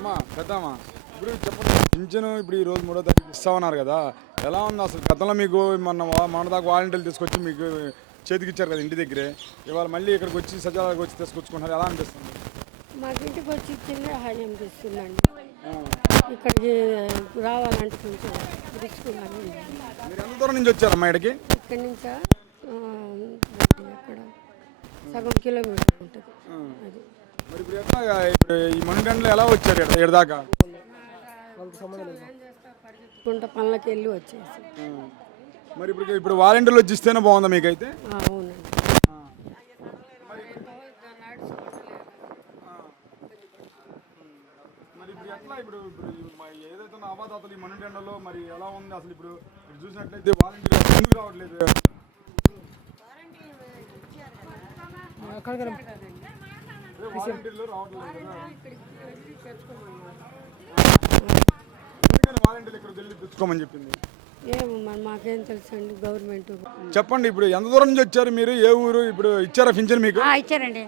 అమ్మా పెద్దమ్మా ఇప్పుడు చెప్పండి, పింఛను ఇప్పుడు ఈ రోజు 3వ తారీఖు ఇస్తామన్నారు కదా, ఎలా ఉంది అసలు? గతంలో మీకు మన దాకా వాలంటీర్లు తీసుకొచ్చి మీకు చేతికి ఇచ్చారు కదా ఇంటి దగ్గరే, ఇవాళ మళ్ళీ ఇక్కడికి వచ్చి సచివాలయానికి వచ్చి తీసుకొచ్చుకుంటున్నారు, ఎలా అనిపిస్తుంది? మాకు ఇంటికి వచ్చి ఇచ్చిందే హాయి అనిపిస్తుందండి. ఇక్కడికి రావాలంటే కొంచెం రిస్క్గా ఉంది. మీరు ఎంత దూరం నుంచి వచ్చారమ్మా ఇక్కడికి? ఇక్కడి నుంచా ఎక్కడ సగం కిలోమీటర్ ఉంటుంది. అది మరి ఇప్పుడు ఎట్లా ఇప్పుడు ఈ మణికండ్లో ఎలా వచ్చారు ఇక్కడ దాకా? గుంట పనులకి వెళ్ళి వచ్చేసి. మరి ఇప్పుడు వాలంటీర్లు వచ్చి ఇస్తేనే బాగుందా మీకైతే? అవునండి. మరి ఇప్పుడు ఎట్లా ఇప్పుడు ఏదైతే అవాతాతలు ఈ మణికండలో మరి ఎలా ఉంది అసలు? ఇప్పుడు చూసినట్లయితే వాలంటీర్లు ఎందుకు రావట్లేదు? వాలంటీర్లు రావట్లేదు కదా, ఎందుకని వాలంటీర్లు ఇక్కడ వెళ్ళి తెచ్చుకోమని చెప్పింది? ఏమో మరి మాకేం తెలుసు అండి. గవర్నమెంట్ చెప్పండి, ఇప్పుడు ఎంత దూరం నుంచి వచ్చారు మీరు? ఏ ఊరు? ఇప్పుడు ఇచ్చారా పింఛన్ మీకు? ఇచ్చారండి,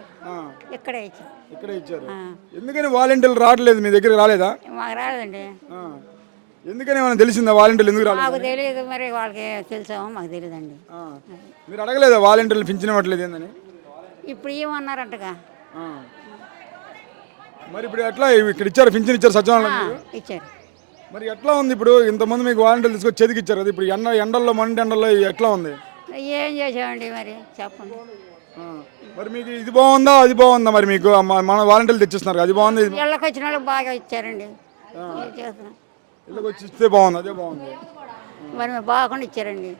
ఇక్కడే ఇచ్చారు. ఇక్కడే ఇచ్చారు. ఎందుకని వాలంటీర్లు రావట్లేదు? మీ దగ్గర రాలేదా? మాకు రాలేదండి. ఎందుకని ఏమైనా తెలిసిందా వాలంటీర్లు ఎందుకు రాలేదు? మాకు తెలియదు, మరి వాళ్ళకి తెలుసామో మాకు తెలియదండి. మీరు అడగలేదా వాలంటీర్లు పింఛన్ ఇవ్వట్లేదు ఏందని? ఇప్పుడు ఏమన్నారంటగా. మరి ఇప్పుడు ఎట్లా ఇక్కడ ఇచ్చారు పింఛన్ ఇచ్చారు సచివాలయం ఇచ్చారు. మరి ఎట్లా ఉంది ఇప్పుడు? ఇంతమంది మీకు వాలంటీర్లు తీసుకొచ్చి చేతికి ఇచ్చారు కదా, ఇప్పుడు ఎండల్లో మండి ఎండల్లో ఎట్లా ఉంది? ఏం చేసామండి మరి చెప్పండి. మరి మీకు ఇది బాగుందా అది బాగుందా? మరి మీకు మన వాలంటీర్లు తెచ్చిస్తున్నారు, అది బాగుంది? ఇళ్ళకి వచ్చిన వాళ్ళకి బాగా ఇచ్చారండి. ఇళ్ళకి వచ్చి ఇస్తే బాగుంది, అదే బాగుంది. మరి బాగుండా ఇచ్చారండి.